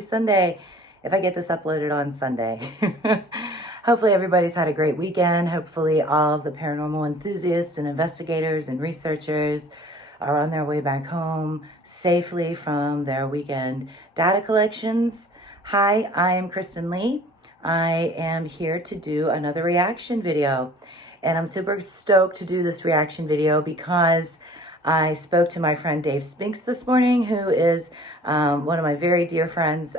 Sunday if I get this uploaded on Sunday. Hopefully everybody's had a great weekend. Hopefully all of the paranormal enthusiasts and investigators and researchers are on their way back home safely from their weekend data collections. Hi, I am Kristin Lee. I am here to do another reaction video. And I'm super stoked to do this reaction video because I spoke to my friend Dave Spinks this morning, who is one of my very dear friends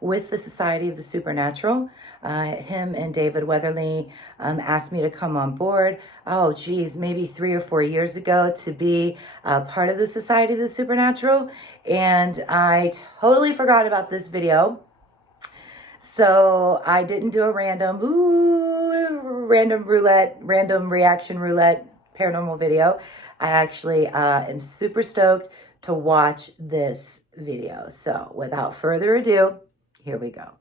with the Society of the Supernatural. Him and David Weatherly asked me to come on board, oh geez, maybe 3 or 4 years ago, to be part of the Society of the Supernatural. And I totally forgot about this video. So I didn't do a random reaction roulette paranormal video. I actually am super stoked to watch this video. So without further ado, here we go.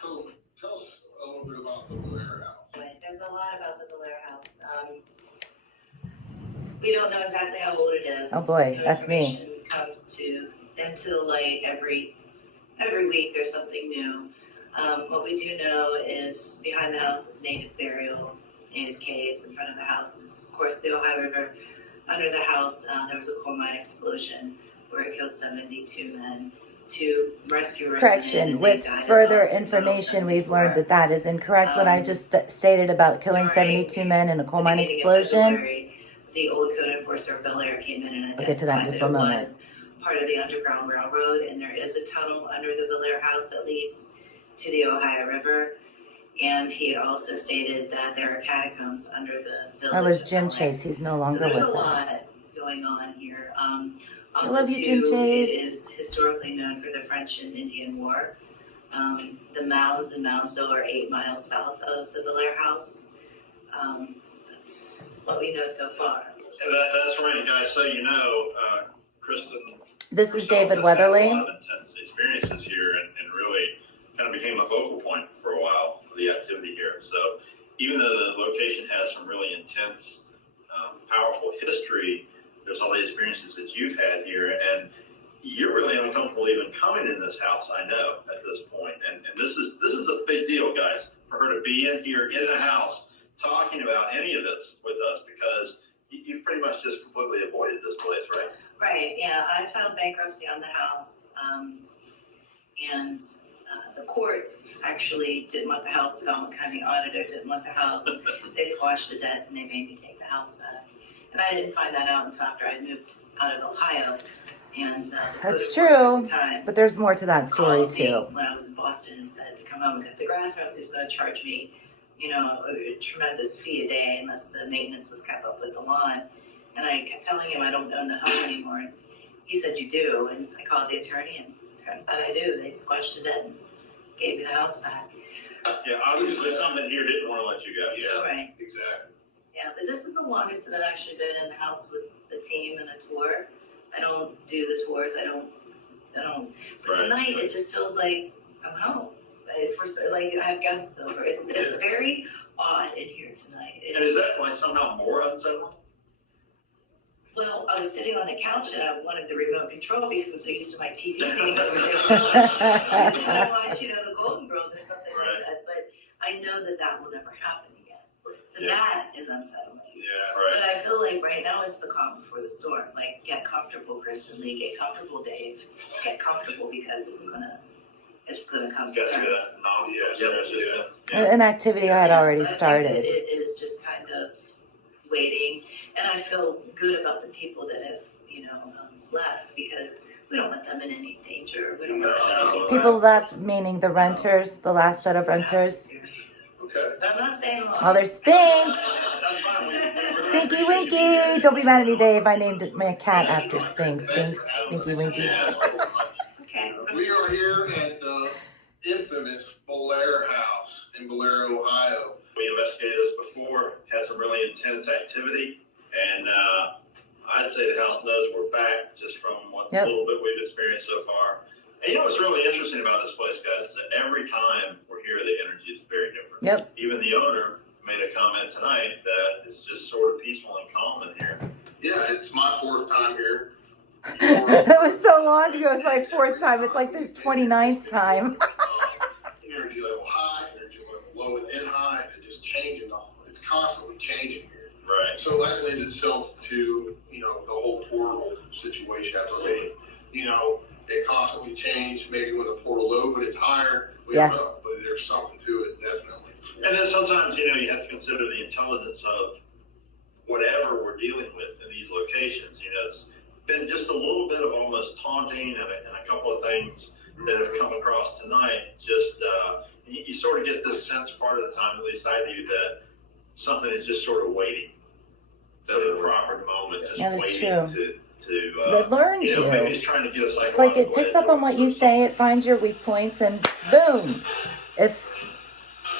So tell us a little bit about the Bellaire house. There's a lot about the Bellaire house. We don't know exactly how old it is. Oh boy, that's me. Information comes into the light every week. There's something new. What we do know is behind the house is native burial, native caves. In front of the house is, of course, the Ohio River. Under the house, there was a coal mine explosion where it killed 72 men. To rescuers. Correction, with further information, we've learned that that is incorrect. What I just stated about killing 72 men in a coal mine explosion. The old code enforcer Bellaire came in and identified I'll get to that in just one moment. Was part of the Underground Railroad, and there is a tunnel under the Bellaire house that leads to the Ohio River. And he had also stated that there are catacombs under the village. That was Jim Chase. He's no longer with us. So there's a lot going on here. Also, I love you, Jim Chase. It is historically known for the French and Indian War. The mounds in Moundsville are 8 miles south of the Bellaire house. That's what we know so far. That's right, guys. So you know, Kristin. This is David Weatherly. A lot of intense experiences here, and really kind of became a focal point for a while for the activity here. So even though the location has some really intense, powerful history, there's all the experiences that you've had here, and you're really uncomfortable even coming in this house. I know at this point, and this is a big deal, guys, for her to be in here in the house talking about any of this with us, because you've pretty much just completely avoided this place, right? Right, yeah. I filed bankruptcy on the house, and the courts actually didn't want the house. The Belmont County auditor didn't want the house. They squashed the debt, and they made me take the house back. And I didn't find that out until after I moved out of Ohio. And that's true, but there's more to that story too. When I was in Boston and said to come home and cut the grass, or else he was going to charge me, you know, a tremendous fee a day unless the maintenance was kept up with the lawn. And I kept telling him I don't own the home anymore. And he said, you do. And I called the attorney, and it turns out I do. They squashed the debt and gave me the house back. Yeah, obviously something here didn't want to let you go. Yeah, right. Exactly. Yeah, but this is the longest that I've actually been in the house with a team and a tour. I don't do the tours. I don't. But tonight it just feels like I'm home. Like I have guests over. It's very odd in here tonight. And is that like somehow more unsettling? Well, I was sitting on the couch and I wanted the remote control because I'm so used to my TV being over there. I watch, you know, the Golden Girls or something like that. But I know that will never happen again. So that is unsettling. Yeah, right. But I feel like right now it's the calm before the storm. Like, get comfortable, Kristin Lee. Get comfortable, Dave. Get comfortable, because it's gonna come to terms. An activity had already started. It is just kind of waiting, and I feel good about the people that have, you know, left, because we don't let them in any danger. We don't let them in. People left, meaning the renters, the last set of renters. Okay. But I'm not staying long. Oh, there's Spinks. That's fine. Spinky Winky. Don't be mad at me, Dave. I named my cat after Spinks. Spinks, Spinky Winky. Okay. We are here at the infamous Bellaire house in Bellaire, Ohio. We investigated this before, had some really intense activity, and I'd say the house knows we're back just from what little bit we've experienced so far. And you know what's really interesting about this place, guys, is that every time we're here, the energy is very different. Yep. Even the owner made a comment tonight that it's just sort of peaceful and calm in here. Yeah, it's my 4th time here. That was so long ago. It's my 4th time. It's like this 29th time. Energy level high, energy level low, and then high, and just changing. It's constantly changing here. Right. So that lends itself to, the whole portal situation I've seen. It constantly changes. Maybe when the portal low, but it's higher, we don't know. But there's something to it, definitely. And then sometimes, you have to consider the intelligence of whatever we're dealing with in these locations. It's been just a little bit of almost taunting and a couple of things that have come across tonight. Just, you sort of get this sense part of the time, at least I do, that something is just sort of waiting to the proper moment, just That is waiting true. to It learns you. maybe it's trying to get us like. It's like it picks up on what you say, it finds your weak points, and boom. If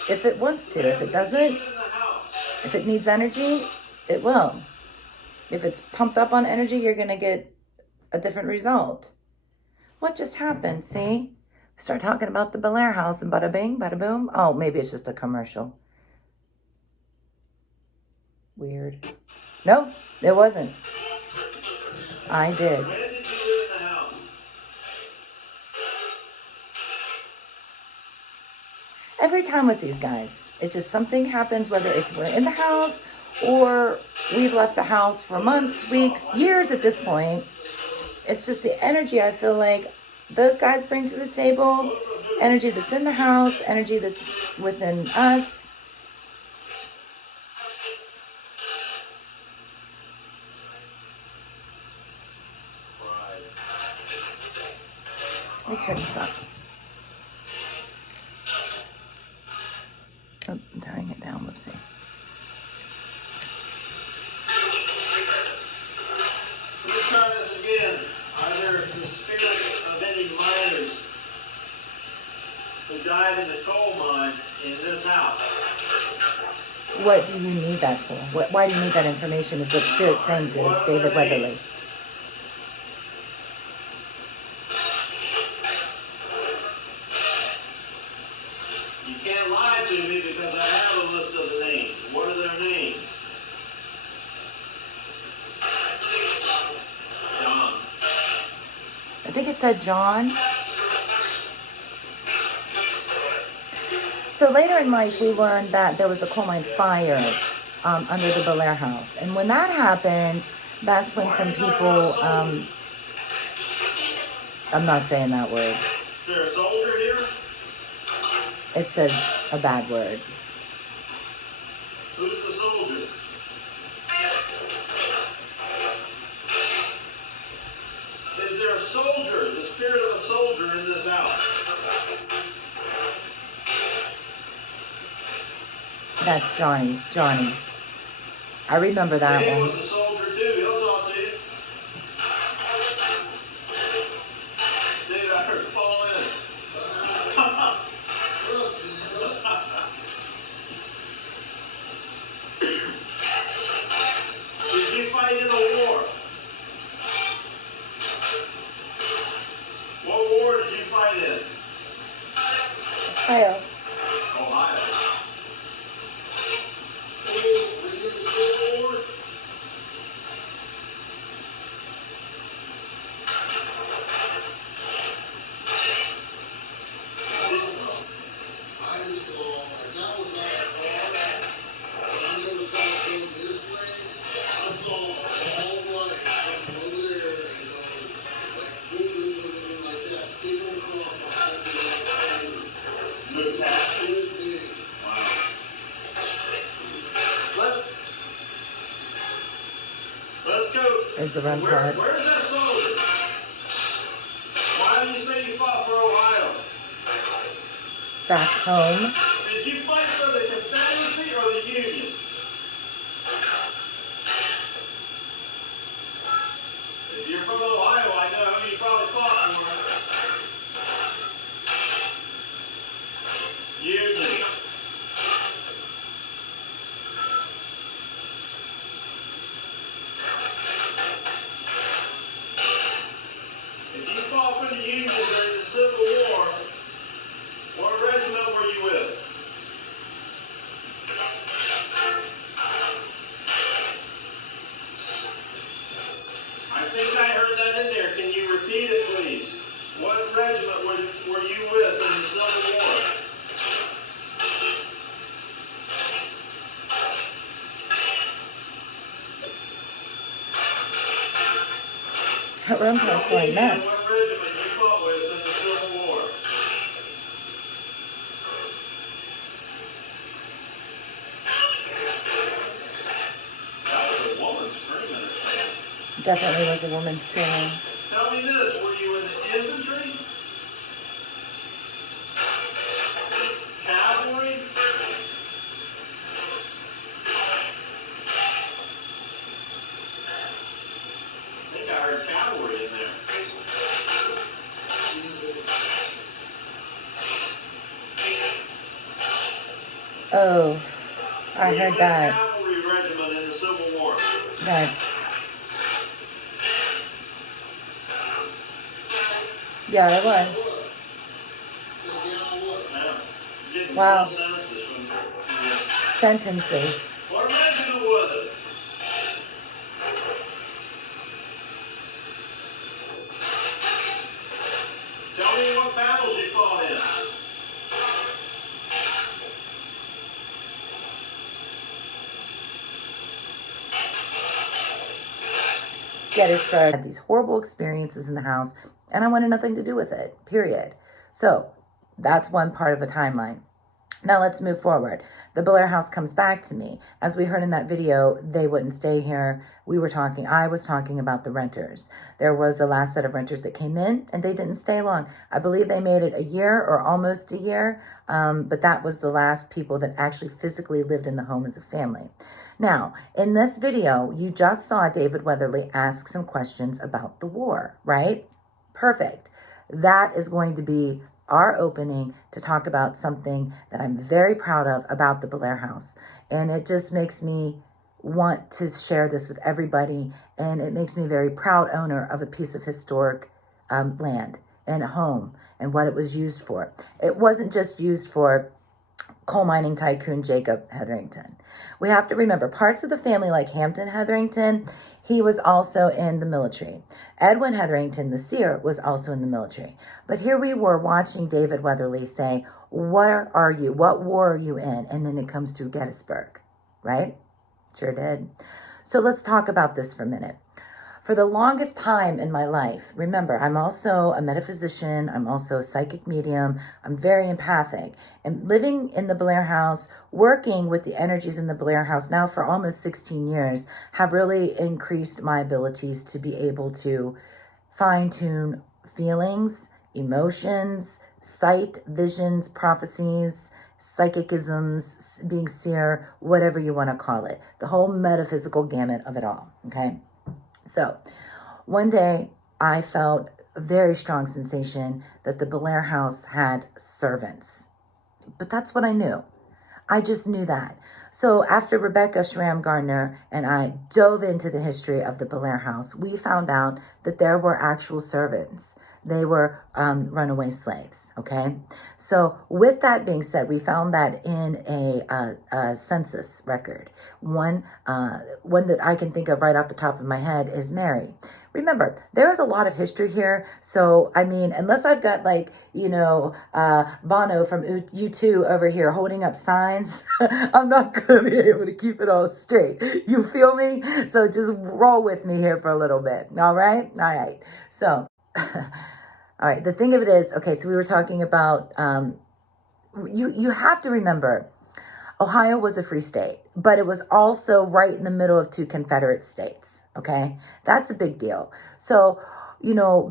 it wants to, if it doesn't, if it needs energy, it will. If it's pumped up on energy, you're going to get a different result. What just happened? See? Start talking about the Bellaire house and bada bing, bada boom. Oh, maybe it's just a commercial. Weird. No, it wasn't. I did. When did you live in the house? Every time with these guys, it just something happens, whether it's we're in the house or we've left the house for months, weeks, years at this point. It's just the energy I feel like those guys bring to the table, energy that's in the house, energy that's within us. Let me turn this up. Oh, I'm turning it down. Let's see. Let's try this again. Are there the spirit of any miners who died in the coal mine in this house? What do you need that for? Why do you need that information is what Spirit's saying to David Weatherly. You can't lie to me because I have a list of the names. What are their names? John. I think it said John. So later in life, we learned that there was a coal mine fire under the Bellaire house. And when that happened, that's when some people, I'm not saying that word. Is there a soldier here? It's a bad word. Who's the soldier? Is there a soldier, the spirit of a soldier in this house? That's Johnny. Johnny. I remember that Dave one. was a soldier too. He'll talk to you. Dude, I heard fall in. Did you fight in a war? What war did you fight in? Ohio. Ohio. Were you in the Civil War? I don't know. I just saw, like, that was not a car, but I never saw it going this way. I saw all light come from over there and go, like, boom, boom, boom, boom, boom, like that, sticking across behind me. Look, that's this big. Wow. Let's go. There's the run card. Where's that soldier? Why did you say you fought for Ohio? Back home. Did you fight for the Confederacy or the Union? If you're from Ohio, I know who you probably fought for. Union. If you fought for the Union during the Civil War, what regiment were you with? that in there. Can you repeat it, please? What regiment were you with in the Civil War? Her room part's going nuts. What regiment you fought with in the Civil War? That was a woman screaming or something. Definitely was a woman screaming. Tell me this, were you in the infantry? Cavalry? I think I heard cavalry in there. Oh, I heard that. Cavalry regiment in the Civil War. That. Yeah, it was. Wow. Sentences. What regiment was it? Tell me what battles you fought in. Gettysburg. I had these horrible experiences in the house, and I wanted nothing to do with it, period. So that's one part of a timeline. Now let's move forward. The Bellaire house comes back to me. As we heard in that video, they wouldn't stay here. I was talking about the renters. There was a last set of renters that came in, and they didn't stay long. I believe they made it a year or almost a year, but that was the last people that actually physically lived in the home as a family. Now, in this video, you just saw David Weatherly ask some questions about the war, right? Perfect. That is going to be our opening to talk about something that I'm very proud of about the Bellaire house. And it just makes me want to share this with everybody. And it makes me a very proud owner of a piece of historic land and a home and what it was used for. It wasn't just used for coal mining tycoon Jacob Hetherington. We have to remember parts of the family like Hampton Hetherington, he was also in the military. Edwin Hetherington, the seer, was also in the military. But here we were watching David Weatherly say, where are you? What war are you in? And then it comes to Gettysburg, right? Sure did. So let's talk about this for a minute. For the longest time in my life, remember, I'm also a metaphysician. I'm also a psychic medium. I'm very empathic. And living in the Bellaire house, working with the energies in the Bellaire house now for almost 16 years, have really increased my abilities to be able to fine-tune feelings, emotions, sight, visions, prophecies, psychicisms, being seer, whatever you want to call it. The whole metaphysical gamut of it all, okay? So one day I felt a very strong sensation that the Bellaire house had servants. But that's what I knew. I just knew that. So after Rebecca Schramm Gardner and I dove into the history of the Bellaire house, we found out that there were actual servants. They were runaway slaves, okay? So with that being said, we found that in a census record. One that I can think of right off the top of my head is Mary. Remember, there's a lot of history here. So, I mean, unless I've got like, Bono from U2 over here holding up signs, I'm not going to be able to keep it all straight. You feel me? So just roll with me here for a little bit. All right? All right. So, all right. The thing of it is, okay, so we were talking about, you have to remember, Ohio was a free state, but it was also right in the middle of two Confederate states, okay? That's a big deal. So,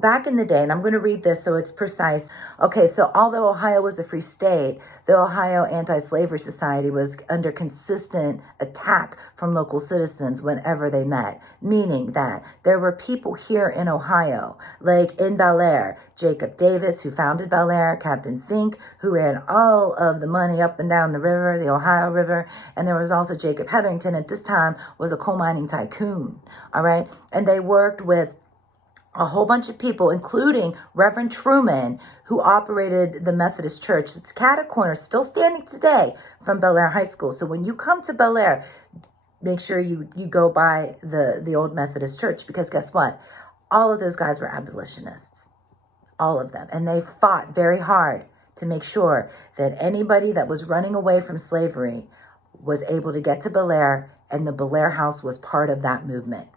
back in the day, and I'm going to read this so it's precise. Okay, so although Ohio was a free state, the Ohio Anti-Slavery Society was under consistent attack from local citizens whenever they met, meaning that there were people here in Ohio, like in Bellaire, Jacob Davis, who founded Bellaire, Captain Fink, who ran all of the money up and down the river, the Ohio River, and there was also Jacob Hetherington, at this time was a coal mining tycoon, all right? And they worked with a whole bunch of people, including Reverend Truman, who operated the Methodist Church. It's cat corner, still standing today from Bellaire High School. So when you come to Bellaire, make sure you go by the old Methodist Church, because guess what? All of those guys were abolitionists, all of them. And they fought very hard to make sure that anybody that was running away from slavery was able to get to Bellaire, and the Bellaire House was part of that movement.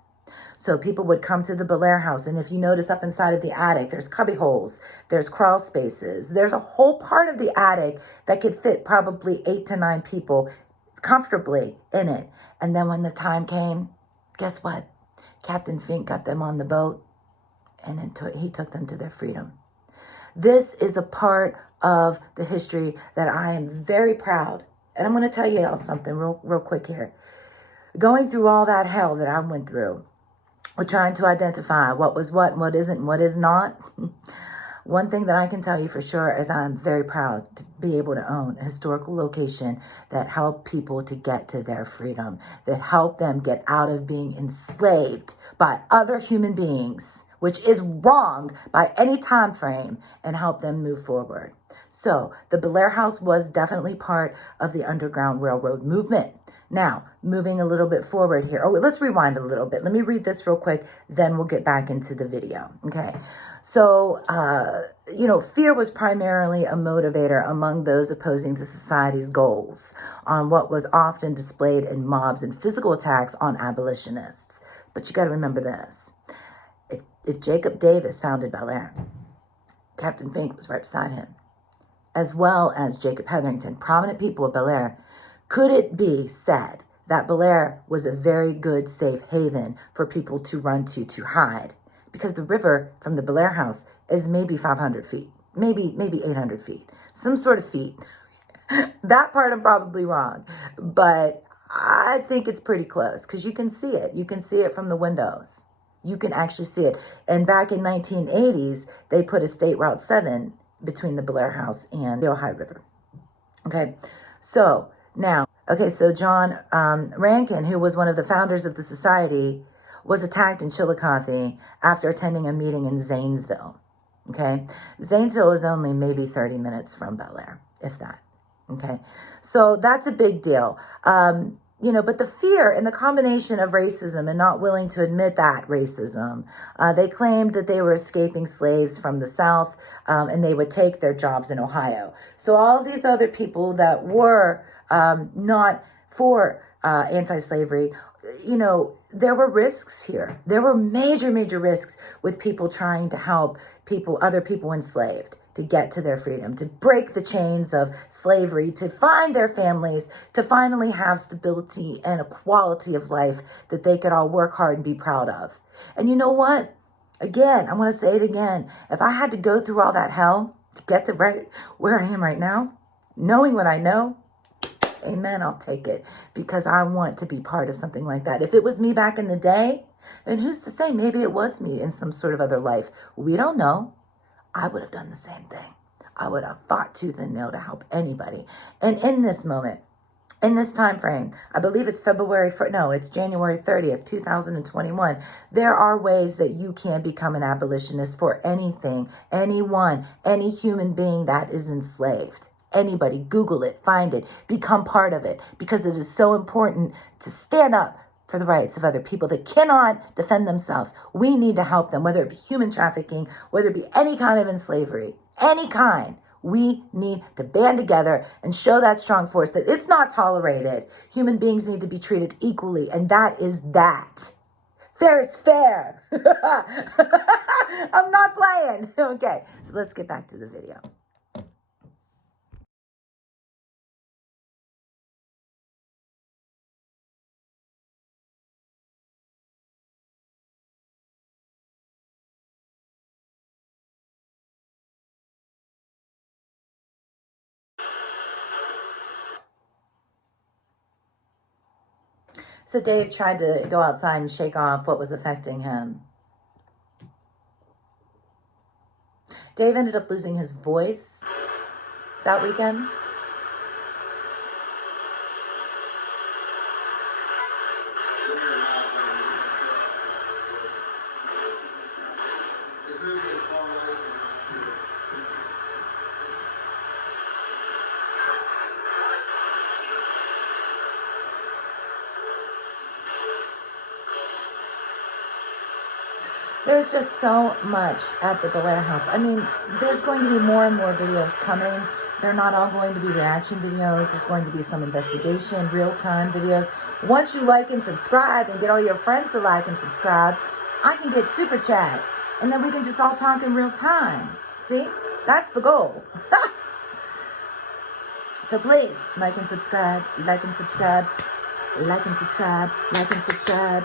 So people would come to the Bellaire House, and if you notice up inside of the attic, there's cubby holes, there's crawl spaces, there's a whole part of the attic that could fit probably 8 to 9 people comfortably in it. And then when the time came, guess what? Captain Fink got them on the boat, and then he took them to their freedom. This is a part of the history that I am very proud. And I'm going to tell you all something real quick here. Going through all that hell that I went through, we're trying to identify what was what and what isn't and what is not. One thing that I can tell you for sure is I'm very proud to be able to own a historical location that helped people to get to their freedom, that helped them get out of being enslaved by other human beings, which is wrong by any time frame, and help them move forward. So the Bellaire House was definitely part of the Underground Railroad movement. Now, moving a little bit forward here. Oh, let's rewind a little bit. Let me read this real quick, then we'll get back into the video. Okay. So, fear was primarily a motivator among those opposing the society's goals on what was often displayed in mobs and physical attacks on abolitionists. But you got to remember this. If Jacob Davis founded Bellaire, Captain Fink was right beside him, as well as Jacob Hetherington, prominent people of Bellaire. Could it be said that Bellaire was a very good safe haven for people to run to hide? Because the river from the Bellaire House is maybe 500 feet, maybe 800 feet, some sort of feet. That part I'm probably wrong, but I think it's pretty close because you can see it. You can see it from the windows. You can actually see it. And back in 1980s, they put a State Route 7 between the Bellaire House and the Ohio River. Okay, so John Rankin, who was one of the founders of the society, was attacked in Chillicothe after attending a meeting in Zanesville. Okay, Zanesville is only maybe 30 minutes from Bellaire, if that. Okay, so that's a big deal. But the fear and the combination of racism and not willing to admit that racism, they claimed that they were escaping slaves from the South, and they would take their jobs in Ohio. So all of these other people that were not for anti-slavery, there were risks here. There were major, major risks with people trying to help other people enslaved to get to their freedom, to break the chains of slavery, to find their families, to finally have stability and a quality of life that they could all work hard and be proud of. And you know what? Again, I'm going to say it again. If I had to go through all that hell to get to right where I am right now, knowing what I know, amen, I'll take it, because I want to be part of something like that. If it was me back in the day, and who's to say, maybe it was me in some sort of other life. We don't know. I would have done the same thing. I would have fought tooth and nail to help anybody. And in this moment, in this time frame, I believe it's it's January 30th, 2021. There are ways that you can become an abolitionist for anything, anyone, any human being that is enslaved. Anybody, Google it, find it, become part of it, because it is so important to stand up for the rights of other people that cannot defend themselves. We need to help them, whether it be human trafficking, whether it be any kind of slavery, any kind. We need to band together and show that strong force that it's not tolerated. Human beings need to be treated equally, and that is that. Fair is fair. I'm not playing. Okay, so let's get back to the video. So Dave tried to go outside and shake off what was affecting him. Dave ended up losing his voice that weekend. There's just so much at the Bellaire house. I mean, there's going to be more and more videos coming. They're not all going to be reaction videos. There's going to be some investigation, real-time videos. Once you like and subscribe and get all your friends to like and subscribe, I can get super chat. And then we can just all talk in real time. See? That's the goal. So please, like and subscribe, like and subscribe, like and subscribe, like and subscribe.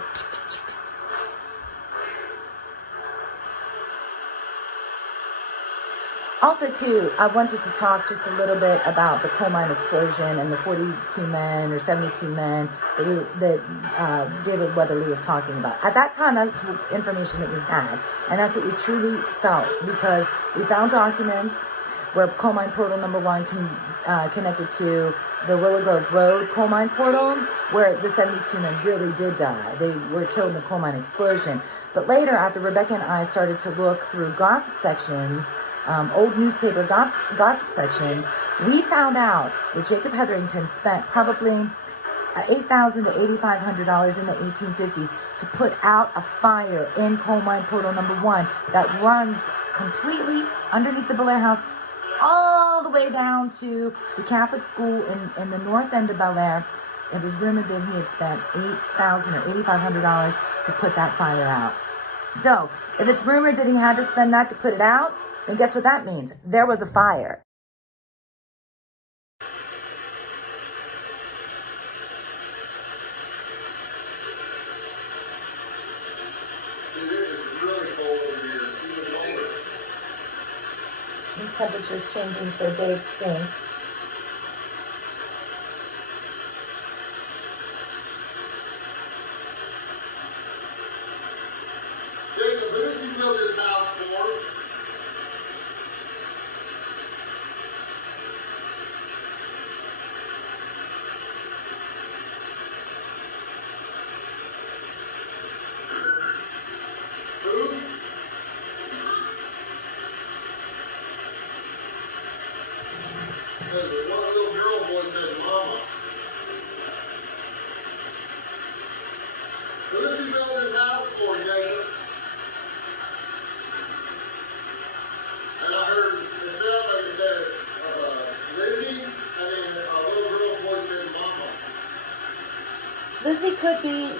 Also, too, I wanted to talk just a little bit about the coal mine explosion and the 42 men or 72 men that David Weatherly was talking about. At that time, that's information that we had, and that's what we truly felt, because we found documents where coal mine portal number 1 connected to the Willow Grove Road coal mine portal, where the 72 men really did die. They were killed in the coal mine explosion. But later, after Rebecca and I started to look through gossip sections, old newspaper gossip sections, we found out that Jacob Hetherington spent probably $8,000 to $8,500 in the 1850s to put out a fire in coal mine portal number 1 that runs completely underneath the Bellaire house all the way down to the Catholic school in the north end of Bellaire. It was rumored that he had spent $8,000 or $8,500 to put that fire out. So, if it's rumored that he had to spend that to put it out, then guess what that means? There was a fire. It is really cold over here, even colder. The temperature's changing for Dave Spinks. Jacob, who did you build this house for? Who? Hey, one little girl boy said mama. Who did you build this house for, Jacob? And I heard it sounded like it said Lizzie, and then a little girl boy said mama. Lizzie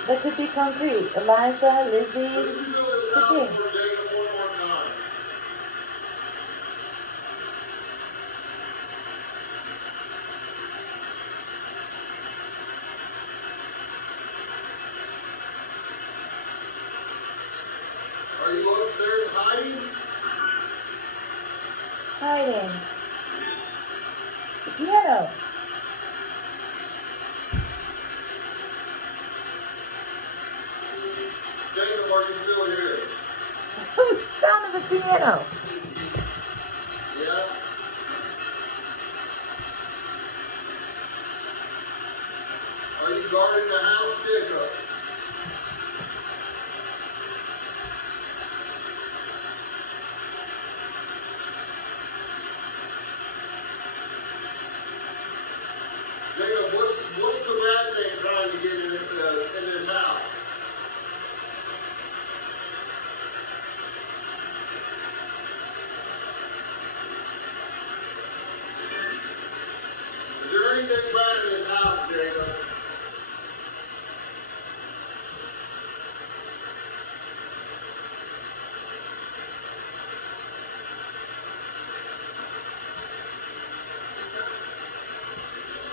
that could be concrete. Eliza, Lizzie, Who did you build this could house be. for, Jacob, one more time? Are you upstairs hiding? Hiding. It's a piano. Jacob, are you still here? Oh, sound of a piano. Yeah? Are you guarding the house, Jacob? Jacob, what's the bad thing trying to get in this house? Is there anything bad in this house, Jacob?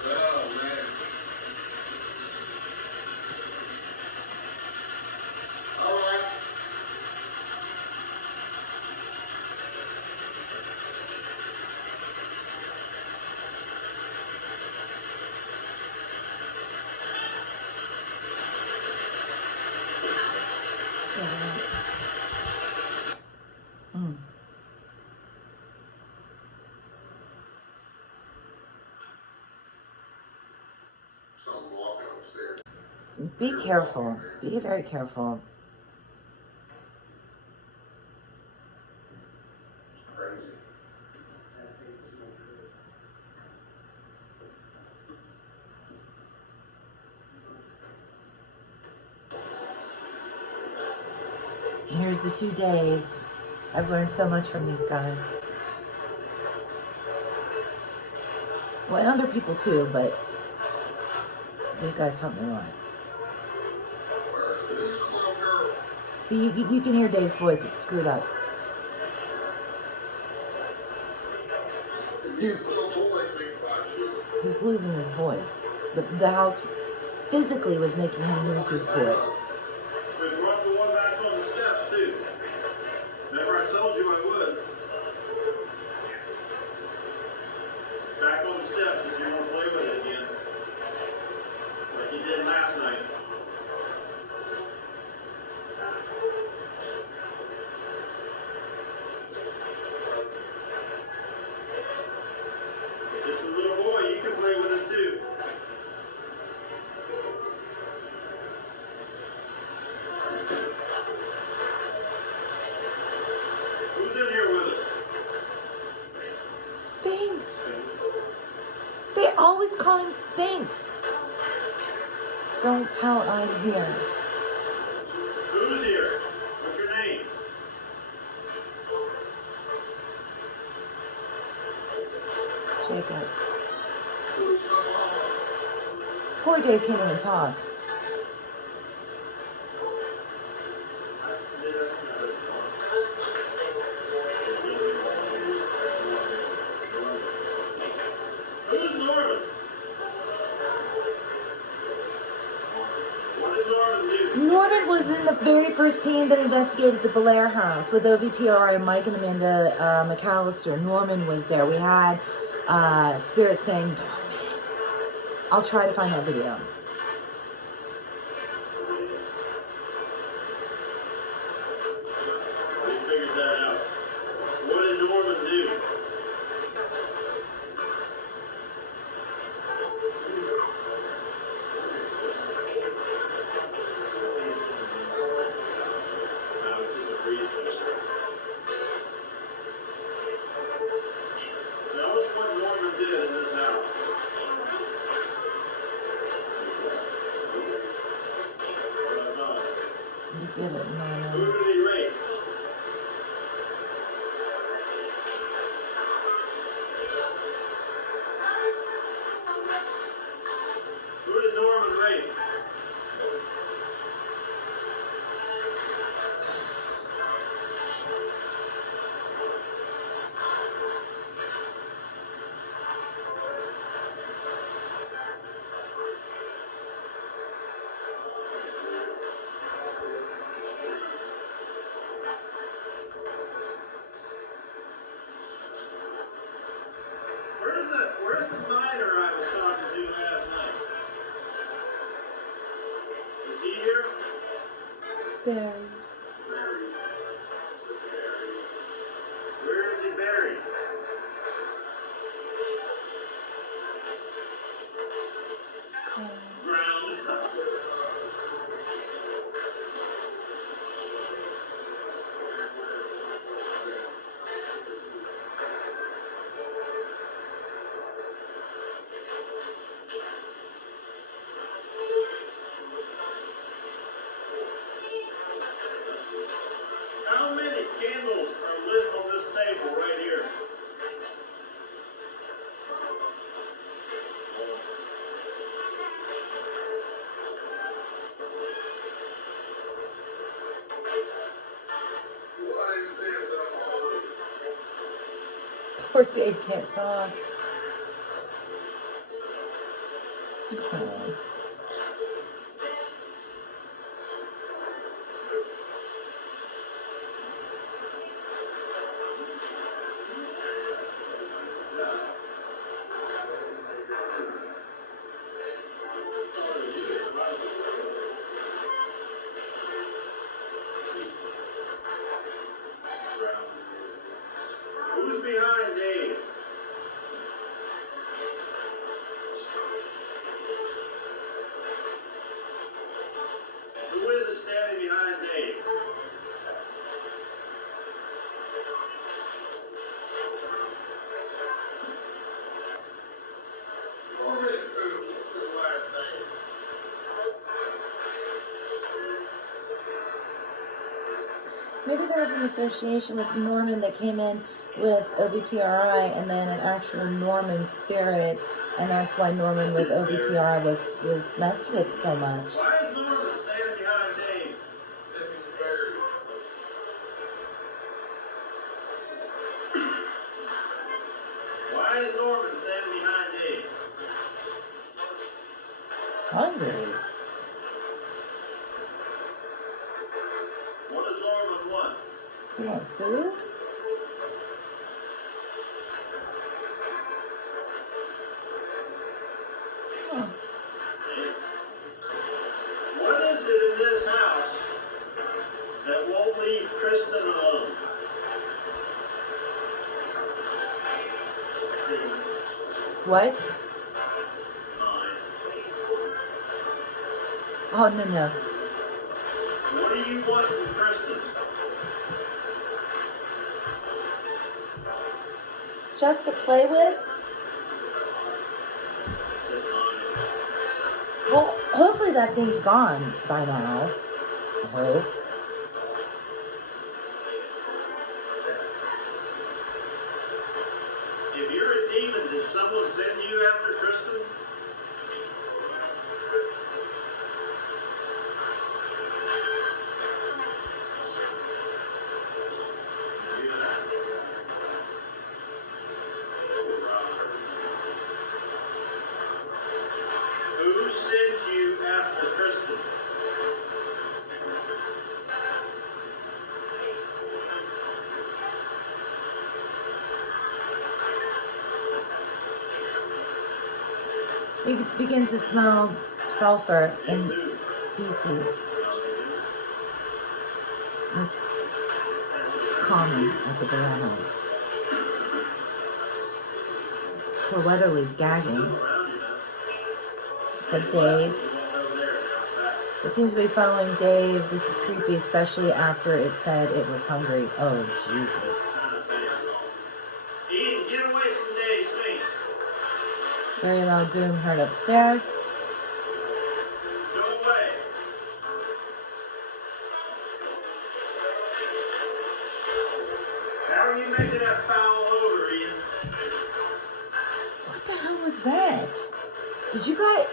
Oh, man. All right. Mm. Someone walking upstairs. Be careful. Be very careful. Crazy. Here's there's the two Daves. I've learned so much from these guys. Well, and other people too, but these guys taught me a lot. See, you can hear Dave's voice. It's screwed up. He's losing his voice. The house physically was making him lose his voice. We brought the one back on the steps too. Remember I told you I would. It's back on the steps if you want to play with it again. Like you did last night. If it's a little boy, you can play with it too. Who's in here with us? Spinks. They always call him Spinks. Don't tell I'm here. Who's here? What's your name? Jacob. Poor Dave can't even talk. Who's Norman? What did Norman do? Norman was in the very first team that investigated the Bellaire house with OVPR and Mike and Amanda McAllister. Norman was there. We had Spirit saying, Norman. I'll try to find that video. We figured that out. What did Norman do? No, it's just a breeze. Tell us what Norman did in this house. What I thought. You did it, Who Norman. did he rape? Who did Norman rape? Where's the miner I was talking to last night? Is he here? Barry. Buried. Where is he buried? Ground. How many candles are lit on this table right here? What is this? Poor Dave can't talk. Oh. Who's behind Dave? there was an association with Norman that came in with OVPRI and then an actual Norman spirit, and that's why Norman with OVPRI was messed with so much. Why is Norman standing behind Dave? That means buried. Why is Norman standing behind Dave? Hungry. What does Norman want? Does he want food? Huh. What is it in this house that won't leave Kristin alone? What? Mine. Oh, no. What do you want from Kristin? Just to play with? I said mine. Well, hopefully that thing's gone by now. I hope. If you're a demon, did someone send you after Kristin? You hear that? Who sent you after Kristin? You begin to smell sulfur and feces. It's common at the Bellaire house. Poor Weatherly's gagging. So Dave. It seems to be following Dave. This is creepy, especially after it said it was hungry. Oh, Jesus. Ian, get away from Dave Spinks. Very loud boom heard upstairs. Go away. How are you making that foul odor, Ian? What the hell was that? Did you guys...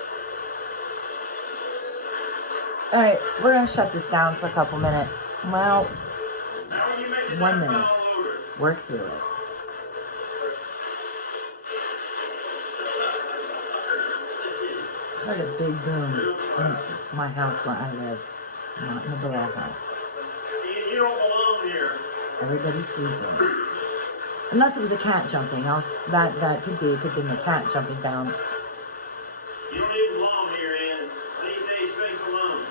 Alright, we're going to shut this down for a couple minutes. Well, How are you making 1 that minute. foul odor? Work through it. I heard a big boom in my house where I live, not in the Bellaire house. Ian, you don't belong here. Everybody's sleeping. Unless it was a cat jumping, else that could be a cat jumping down. You don't even belong here, Ian. Leave Dave Spinks alone.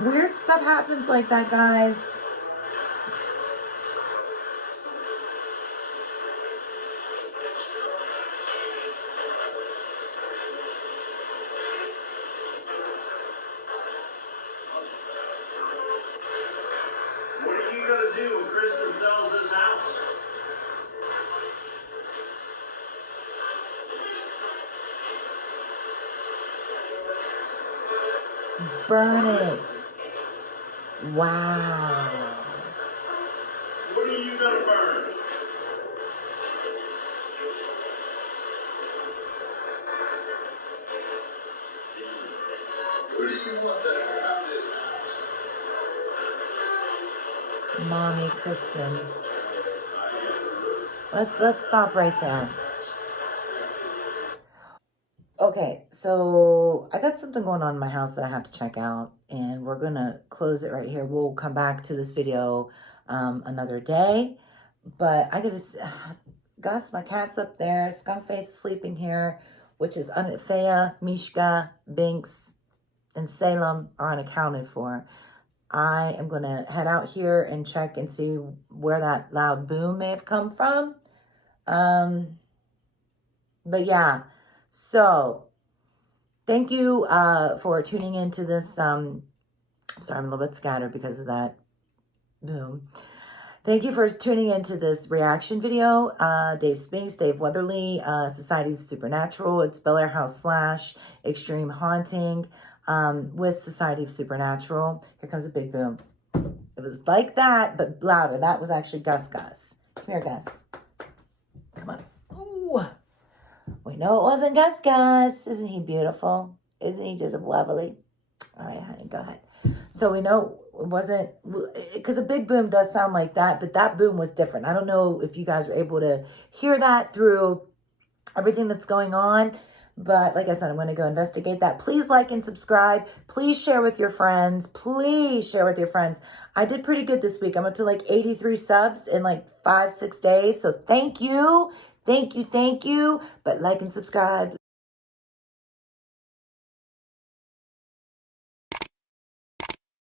Weird stuff happens like that, guys. What are you going to do when Kristin sells this house? Burn it. Wow. What are you going to burn? Who do you want to have this house? Mommy, Kristin. Let's stop right there. Okay, so I got something going on in my house that I have to check out, and we're gonna close it right here. We'll come back to this video another day, but I gotta, Gus, my cat's up there, Skunkface is sleeping here, which is Fea, Mishka, Binks, and Salem are unaccounted for. I am gonna head out here and check and see where that loud boom may have come from. But yeah. So, thank you for tuning into this. Sorry, I'm a little bit scattered because of that boom. Thank you for tuning into this reaction video. Dave Spinks, Dave Weatherly, Society of Supernatural. It's Bellaire House / Extreme Haunting with Society of Supernatural. Here comes a big boom. It was like that, but louder. That was actually Gus Gus. Come here, Gus. Come on. Ooh. We know it wasn't Gus Gus. Isn't he beautiful? Isn't he just lovely? All right, honey, go ahead. So we know it wasn't, because a big boom does sound like that, but that boom was different. I don't know if you guys were able to hear that through everything that's going on, but like I said, I'm going to go investigate that. Please like and subscribe. Please share with your friends. Please share with your friends. I did pretty good this week. I'm up to like 83 subs in like 5-6 days. So thank you. Thank you. Thank you. But like and subscribe.